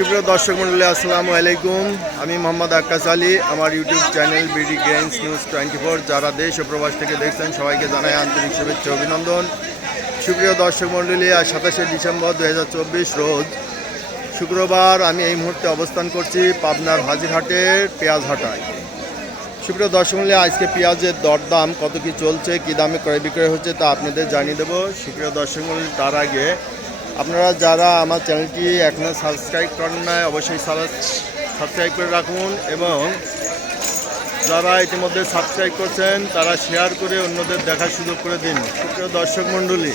সুপ্রিয় দর্শক মণ্ডলী, আসসালামু আলাইকুম। আমি মোহাম্মদ আক্কাস আলী। আমার YouTube channel BD grains news 24, যারা দেশ ও প্রবাস থেকে দেখছেন সবাইকে জানাই আন্তরিক শুভেচ্ছা অভিনন্দন। সুপ্রিয় দর্শক মণ্ডলী, আজ 27শে ডিসেম্বর 2024 রোজ শুক্রবার আমি এই মুহূর্তে অবস্থান করছি পাবনার হাজিরহাটের পেঁয়াজ হাটায়। সুপ্রিয় দর্শক মণ্ডলী, আজকে পেঁয়াজের দরদাম কত কি চলছে, কী দামে ক্রয় বিক্রয় হচ্ছে তা আপনাদের জানিয়ে দেবো। সুপ্রিয় দর্শক মণ্ডলী, তার আগে আপনারা যারা আমার চ্যানেলটি এখনও সাবস্ক্রাইব করেন না অবশ্যই সাবস্ক্রাইব করে রাখুন, এবং যারা ইতিমধ্যে সাবস্ক্রাইব করছেন তারা শেয়ার করে অন্যদের দেখার সুযোগ করে দিন। সুপ্রিয় দর্শক মণ্ডলী,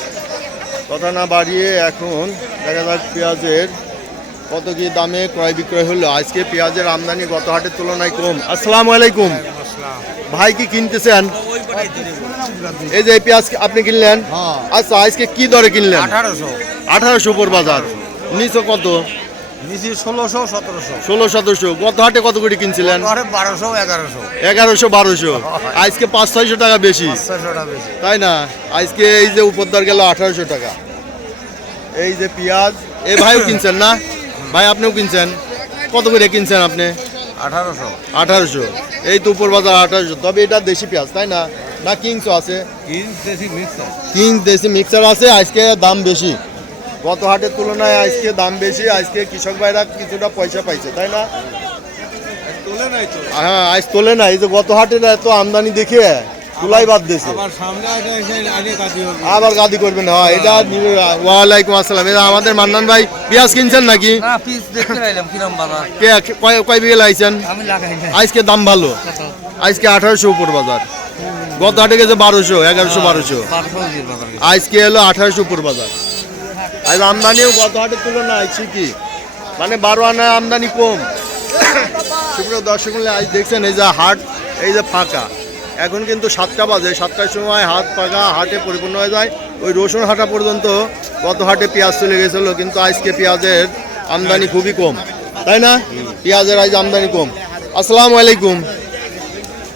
কথা না বাড়িয়ে এখন দেখা যাক পেঁয়াজের কত কি দামে ক্রয় বিক্রয় হলো। আজকে পেঁয়াজের আমদানি গত হাটের তুলনায় কম। আসসালামু আলাইকুম ভাই, কি কিনতেছেন? এই যে পেঁয়াজ আপনি কিনলেন, আচ্ছা আজকে কি দরে কিনলেন? 1800 উপর বাজার, নিচে কত? নিচে 1600 1700 1600-1700। গত হাটে কত করে কিনছিলেন? 1200 1100 1100-1200। আজকে 500-600 টাকা বেশি, 500 টাকা বেশি, তাই না? আজকে এই যে উপর দর গেল 1800 টাকা। এই যে পেঁয়াজ, এই ভাইও কিনছেন না? ভাই আপনিও কিনছেন, কত করে কিনছেন আপনি? 1800। এই তো উপর বাজার 1800। তবে এটা দেশি পেঁয়াজ, তাই না? না কিংসও আছে? কিংস দেশি মিক্সার আছে। আজকে দাম বেশি, গত হাটের তুলনায় আজকে দাম বেশি। আজকে কৃষক ভাইরা কিছুটা পয়সা পাইছে, তাই না? হ্যাঁ, আজ তোলে না। এই যে গত হাটের এত আমদানি দেখে তুলাই বাদ দিয়েছে, আবার গাদি করবেন। হ্যাঁ, এটা ওয়ালাইকুম আসসালাম। এটা আমাদের মান্নান ভাই পেঁয়াজ কিনছেন নাকি? কয় বিঘে লাগাইছেন? আজকে দাম ভালো, আজকে 1800 উপর বাজার। গত হাটে গেছে 1200 1100 1200, আজকে এলো 1800 উপর বাজার। আজ আমদানিও গত হাটের তুলনায় ঠিকই, মানে 12 আনা আমদানি কম। সুপ্রিয় দর্শক মণ্ডলী, আজ দেখছেন এই যে হাট, এই যে ফাঁকা। এখন কিন্তু 7টা বাজে, 7টার সময় হাট ফাঁকা, হাটে পরিপূর্ণ হয়ে যায়। ওই রসুন হাটা পর্যন্ত গত হাটে পেঁয়াজ চলে গেছিলো, কিন্তু আজকে পেঁয়াজের আমদানি খুবই কম, তাই না? পেঁয়াজের আজ আমদানি কম। আসসালামু আলাইকুম।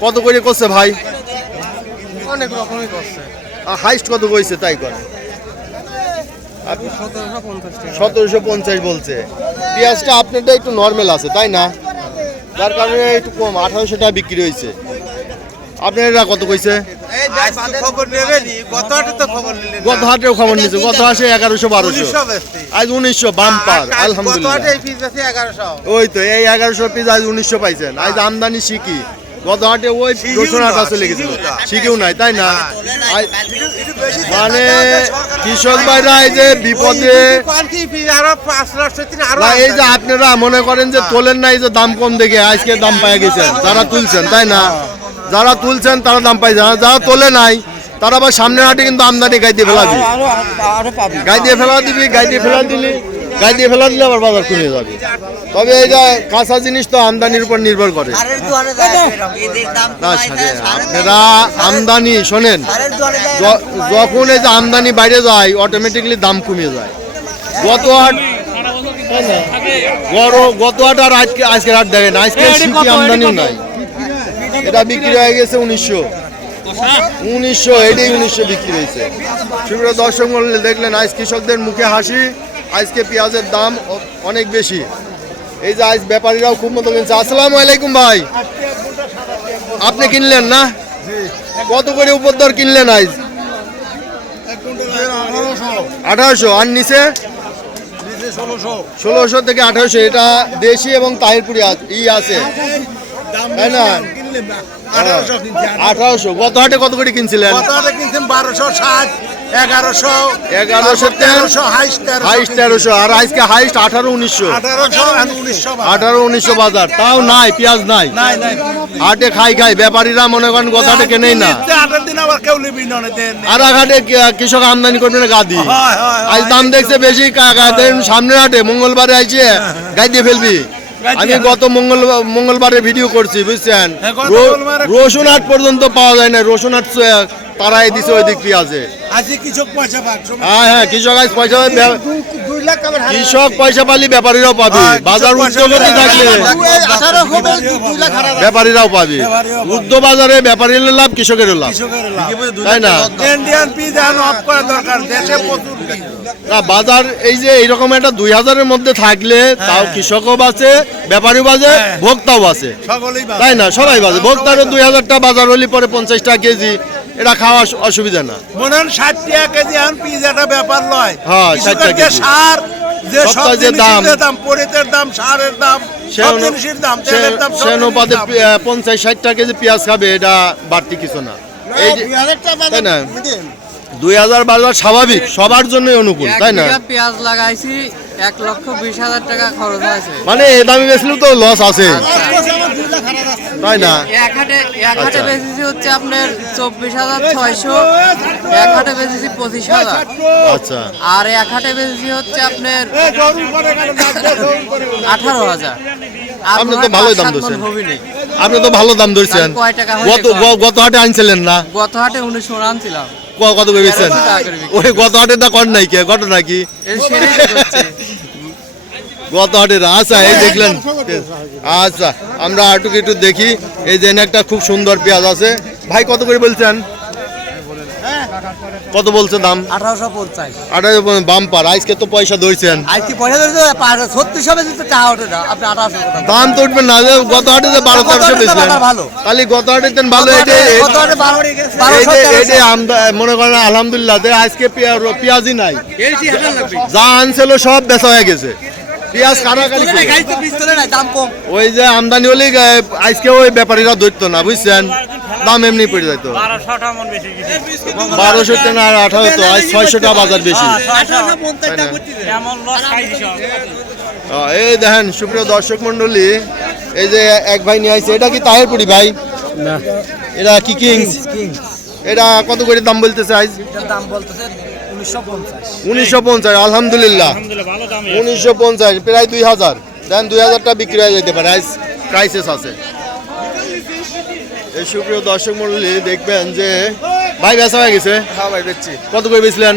কত করে করছে ভাই? অনেক রকমই করছে। হাইস্ট কত কইছে তাই করে? 1750 বলছে। পেঁয়াজটা আপনারটা একটু নর্মাল আছে, তাই না? যার কারণে একটু কম, 1800 টাকা বিক্রি হয়েছে। আপনারা কত কইছে? গত হাটেও খবর নিয়েছে, গত হাটে 1100 1200, আজ 1900 বাম্পার। আলহামদুলিল্লাহ। ওই তো এই 1100 পিস আজ 1900 পাইছেন। আজ আমদানি শিখি, গত হাটে ওই রসুন হাটা চলে গেছিল, শিখেও নাই, তাই না? মানে কৃষক ভাইরা এই যে বিপদে, এই যে আপনারা মনে করেন যে তোলেন না, এই যে দাম কম দেখে আজকে দাম পাই গেছেন যারা তুলছেন, তাই না? যারা তুলছেন তারা দাম পাইছে, যারা তোলে নাই তারা আবার সামনের হাটে কিন্তু আমদানি গাই দিয়ে ফেলা দিবি, গাই দিয়ে ফেলা দিবি, গাই দিয়ে ফেলা দিলে আবার বাজার কমে যাবে। তবে এই যে কাঁচা জিনিস তো আমদানির উপর নির্ভর করে না। আপনারা আমদানি শোনেন, যখন এই যে আমদানি বাইরে যায় অটোমেটিকলি দাম কমে যায়। গত হাট আর আজকের হাট দেখেন, আজকে আমদানিও নাই। এটা বিক্রি হয়ে গেছে 1900, এটাই 1900 বিক্রি হয়েছে। সুপ্রিয় দর্শক মণ্ডলী, দেখলেন আজ কৃষকদের মুখে হাসি। আজকে পেঁয়াজের দাম অনেক বেশি। এই যে আজ ব্যাপারীরাও খুব মতো কিনছে। আসসালামু আলাইকুম ভাই, আপনি কিনলেন না? কত করে উপর দর কিনলেন আজ? 1800। আর নিচে 1600 থেকে 1800। এটা দেশি এবং তাহিরপুরি আছে, তাই না? 1800। গত হাটে কত করে কিনছিলেন? 1260 1100 হাইস্ট 1300, আর আজকে হাইস্ট 1800-1900 বাজার। তাও নাই, পেঁয়াজ নাই। হাটে খাই ব্যাপারীরা মনে করেন গত হাটে কেনেই না, আর হাটে কৃষক আমদানি করবে না গাদি। আজ দাম দেখছে বেশি, সামনের হাটে মঙ্গলবারে আইছে গাই দিয়ে ফেলবি। আমি গত মঙ্গলবারে ভিডিও করছি, বুঝছেন? রসুন হাট পর্যন্ত পাওয়া যায় না, রসুন হাট তারাই দিছে ওই দিক পেঁয়াজে। হ্যাঁ, কৃষক আজ পয়সা, কৃষক পয়সা পালি ব্যাপারীরাও পাবে। বাজার উদ্যোগতি থাকলে ব্যাপারীরাও পাবে। উদ্যোগ বাজারে ব্যাপারীর লাভ, কৃষকের লাভ, তাই না? না বাজার এই যে এইরকম একটা 2000-এর মধ্যে থাকলে তাও কৃষকও বাঁচে, ব্যাপারীও বাঁচে, ভোক্তাও বাঁচে, সকলেই তাই না? সবাই বাঁচে। ভোক্তারও 2000 টাকা বাজার হলে পরে 50 টাকা কেজি, এটা খাওয়া অসুবিধা না। মনে হন 60 টাকা কেজি এখন পিস একটা ব্যাপার নয়। হ্যাঁ, 60 টাকা কৃষকের যে কেজি। সার, যে সব সবটা যে দাম, জিনিসের দাম, পরিতের দাম, সারের দাম, সব জিনিসের দাম, তেলের দাম, সব সে অনুপাতে জিনিসের দাম। 50-60 টাকা কেজি পেঁয়াজ খাবে, এটা বাড়তি কিছু না। এই যে তাই না, 2000 বাজার স্বাভাবিক, সবার জন্যই অনুকূল, তাই না? পেঁয়াজ লাগাইছি 1,20,000 টাকা খরচ হয়েছে। মানে এ দামি বেচলেও তো লস আছে, তাই না? এক হাটে আচ্ছা। বেচেছি হচ্ছে আপনার 24,600, এক হাটে বেচেছি 25,000, আচ্ছা, আর এক হাটে বেচেছি হচ্ছে আপনার 18,000। আপনি তো ভালোই দাম ধরছেন। আপনি তো ভালো দাম ধরছেন। কয় টাকা হয়ে গত হাটে আনছিলেন না? গত হাটে 1900 আনছিলাম। কত করে বেচছেন? 1300 টাকা করে বিক্রি। ওই গত হাটে দা কর নাই কে, ঘটনা কি? এর সেটাই তো করছে। গত হাটে আচ্ছা, এই দেখলেন। আচ্ছা, আমরা আটুকু একটু দেখি। এই যে এখানে একটা খুব সুন্দর পেঁয়াজ আছে। ভাই কত করে বলছেন? কত বলছে দাম? 1850। 18 বাম্পার। আজকে তো পয়সা ধরছেন, আজকে পয়সা ধরে 3600 বেচেছি, টাকা ওঠে না। আপনি 1800 টাকা দাম তো উঠবে না। যে গত হাটে যে 1200 বেচলেন, ভালো। তাহলে গত হাটে দেন ভালো। এই যে মনে করেন আলহামদুলিল্লাহ যে আজকে পেঁয়াজই নাই, যা আনছিল সব বেচা হয়ে গেছে। পেঁয়াজ কারাকারি করে। দাম কম। ওই যে আমদানি হলে আজকে ওই ব্যাপারীরা ধরতো না, বুঝছেন? দাম এমনি পড়ে যেত। 1200 টাকা আর 18 তো, আজ 600 টাকা বাজার বেশি। এই দেখেন সুপ্রিয় দর্শক মন্ডলী, এই যে এক ভাই নিয়ে আসছে। এটা কি তাহেরপুরি ভাই? না, এটা কি কিংস? এটা কত করে দাম বলতেছে আজ? দাম বলতেছে 1950। 1950। আলহামদুলিল্লাহ 1950, প্রায় 2000। দেন 2000 টাকা বিক্রি হয়ে যেতে পারে, আজ ক্রাইসিস আছে। এই সুপ্রিয় দর্শক মন্ডলী দেখবেন যে ভাই বেচা হয়ে গেছে। হ্যাঁ ভাই বেচছি, কত করে বেচলেন?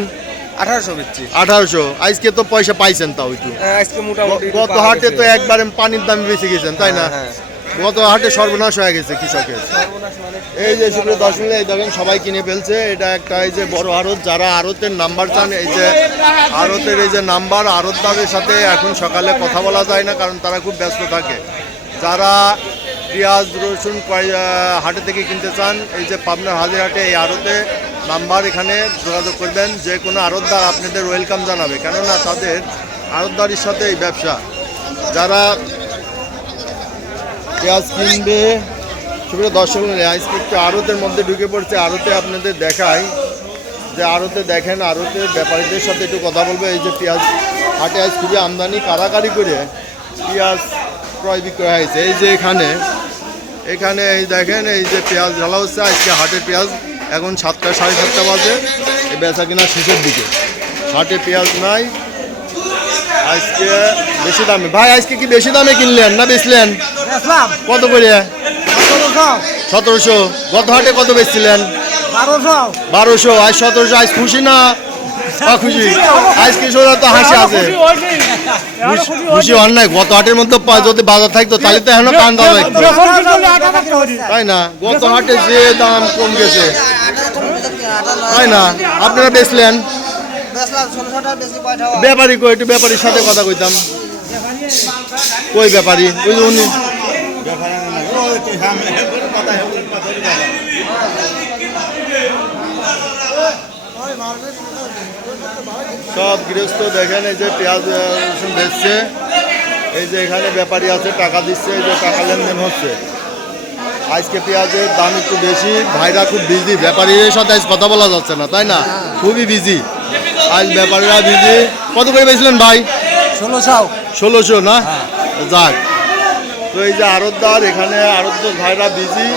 1800 বেচছি। 1800। আজকে তো পয়সা পাইছেন তাও একটু। আজকে মোটামুটি গত হাটে তো একবারে পানির দামে বেশি গেছেন, তাই না? হ্যাঁ। গত হাটে সর্বনাশ হয়ে গেছে কৃষকের। এই যে সুপ্রিয় দর্শক মন্ডলী, এই দেখেন সবাই কিনে ফেলছে। এটা একটা এই যে বড় আড়ত, যারা আড়তের নাম্বার চান, এই যে আড়তের এই যে নাম্বার, আড়তদারের সাথে এখন সকালে কথা বলা যায় না, কারণ তারা খুব ব্যস্ত থাকে। যারা পেঁয়াজ রসুন হাটে থেকে কিনতে চান, এই যে পাবনার হাজিরহাটে এই আড়তে নাম্বার, এখানে যোগাযোগ করবেন। যে কোনো আড়তদার আপনাদের ওয়েলকাম জানাবে, কেননা তাদের আড়তদারির সাথে এই ব্যবসা। যারা পেঁয়াজ কিনবে, সুপ্রিয় দর্শক আজকে একটু আড়তের মধ্যে ঢুকে পড়ছে। আড়তে আপনাদের দেখায় যে আড়তে দেখেন, আড়তের ব্যাপারীদের সাথে একটু কথা বলবো। এই যে পেঁয়াজ হাটে আজ খুবই আমদানি, কারাকারি করে পেঁয়াজ ক্রয় বিক্রয় হয়েছে। এই যে এখানে এই দেখেন, এই যে পেঁয়াজ ঢালা হচ্ছে। আজকে হাটের পেঁয়াজ এখন 7টা 7:30 বাজে। এই বেচা কিনা শেষের দিকে, হাটে পেঁয়াজ নাই আজকে, বেশি দামে। ভাই আজকে কি বেশি দামে কিনলেন না বেচলেন? কত করে? 1700। গত হাটে কত বেচছিলেন? 1200। আজ 1700। আজ খুশি না খুশি? আজ কিশোরা তো হাসি আছে, খুশি হন নাই? গত হাটের মধ্যে যদি বাজার থাকতো তাহলে তো এখন কান্দা থাকতো, তাই না? গত হাটে যে দাম কম গেছে, তাই না? আপনারা বেচলেন? ব্যাপারী কই? একটু ব্যাপারীর সাথে কথা কইতাম। কই ব্যাপারী? ওই যে উনি সব গৃহস্থ দেখেন, এই যে পেঁয়াজ রসুন বেচছে। এই যে এখানে ব্যাপারী আছে, টাকা দিচ্ছে, এই যে টাকা লেনদেন হচ্ছে। আজকে পেঁয়াজের দাম একটু বেশি, ভাইরা খুব বিজি, ব্যাপারীদের সাথে আজ কথা বলা যাচ্ছে না, তাই না? খুবই বিজি আজ ব্যাপারীরা, বিজি। কত করে বেচলেন ভাই? 1600 না? যাক, তো এই যে আড়তদার, এখানে আড়তদার ভাইরা বিজি।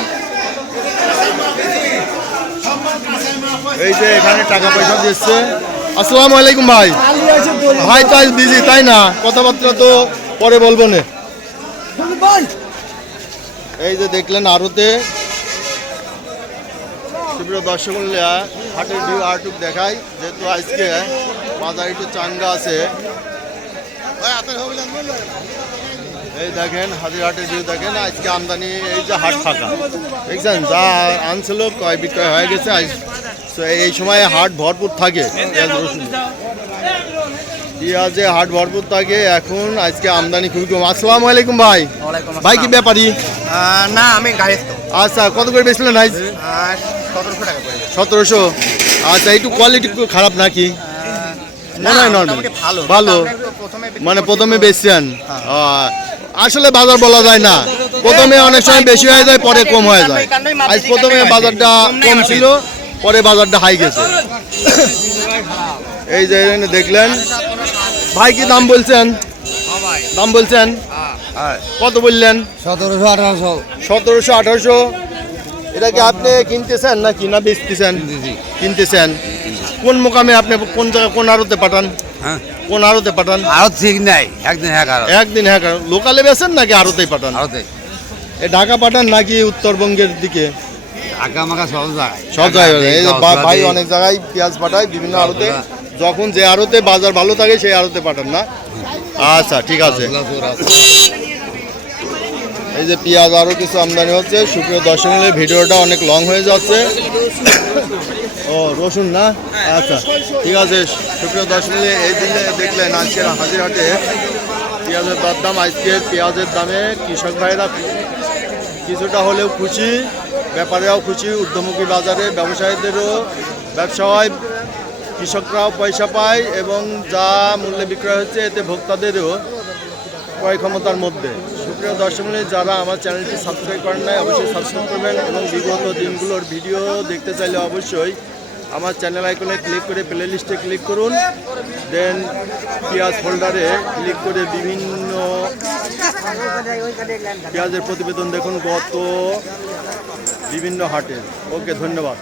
এই যে এখানে টাকা পয়সা দিচ্ছে। আসসালামু আলাইকুম ভাই। ভাই তো আজ বিজি, তাই না? কথাবার্তা তো পরে বলবো না। এই যে দেখলেন আড়তে, সুপ্রিয় দর্শক মূল্যা, হাটের ভিউ আরটুক দেখাই, যেহেতু আজকে বাজার একটু চাঙ্গা আছে। এই দেখেন হাজিরহাটের ভিউ দেখেন, আজকে আমদানি, এই যে হাট ফাঁকা দেখছেন, যা আনছিল ক্রয় বিক্রয় হয়ে গেছে। আজ এই সময় হাট ভরপুর থাকে পেঁয়াজ রসুন। পেঁয়াজে হাট ভরপুর থাকে এখন, আজকে আমদানি খুবই কম। আসসালামু আলাইকুম ভাই। ভাই কি ব্যাপারী? না, আমি গাড়ি আচ্ছা, কত করে বেচলেন ভাই? 1700 টাকা করে। 1700। আচ্ছা, একটু কোয়ালিটি খারাপ নাকি? মনে হয় নর্মাল, ভালো। মানে প্রথমে বেচছেন? আসলে বাজার বলা যায় না, প্রথমে অনেক সময় বেশি হয়ে যায়, পরে কম হয়ে যায়। আজ প্রথমে বাজারটা কম ছিল, পরে বাজারটা হাই গেছে। এই যে এখানে দেখলেন ভাই, কি দাম বলছেন? দাম বলছেন কত বললেন? 1700 1700 1800। এটা কি আপনি কিনতেছেন নাকি না বেচতেছেন? কিনতেছেন। কোন মোকামে আপনি কোন জায়গা, কোন আড়তে পাঠান? হ্যাঁ, কোন আড়তে পাঠান? আর ঠিক নাই, একদিন একদিন হ্যাঁ। লোকালে বেচেন নাকি আড়তেই পাঠান? এ ঢাকা পাঠান নাকি উত্তরবঙ্গের দিকে? আঁকামাকা সব জায়গায়, সব জায়গায়। এই যে ভাই অনেক জায়গায় পেঁয়াজ পাঠায় বিভিন্ন আড়তে, যখন যে আড়তে বাজার ভালো থাকে সেই আড়তে পাঠান না? আচ্ছা, ঠিক আছে। এই যে পেঁয়াজ আরও কিছু আমদানি হচ্ছে। সুপ্রিয় দর্শক মণ্ডলী, ভিডিওটা অনেক লং হয়ে যাচ্ছে। ও রসুন না? আচ্ছা, ঠিক আছে। সুপ্রিয় দর্শক মণ্ডলী, এই দিনে দেখলেন আজকের হাজিরহাটে পেঁয়াজের দরদাম। আজকের পেঁয়াজের দামে কৃষক ভাইরা কিছুটা হলেও খুশি, ব্যাপারীরাও খুশি, ঊর্ধ্বমুখী বাজারে ব্যবসায়ীদেরও ব্যবসা হয়, কৃষকরাও পয়সা পায় এবং যা মূল্যে বিক্রয় হচ্ছে এতে ভোক্তাদেরও ক্রয় ক্ষমতার মধ্যে। সুপ্রিয় দর্শক মণ্ডলী, যারা আমার চ্যানেলটি সাবস্ক্রাইব করেন নাই অবশ্যই সাবস্ক্রাইব করবেন এবং বিগত দিনগুলোর ভিডিও দেখতে চাইলে অবশ্যই আমার চ্যানেল আইকনে ক্লিক করে প্লে লিস্টে ক্লিক করুন। দেন পেঁয়াজ ফোল্ডারে ক্লিক করে বিভিন্ন পেঁয়াজের প্রতিবেদন দেখুন গত বিভিন্ন হাটের। ওকে, ধন্যবাদ।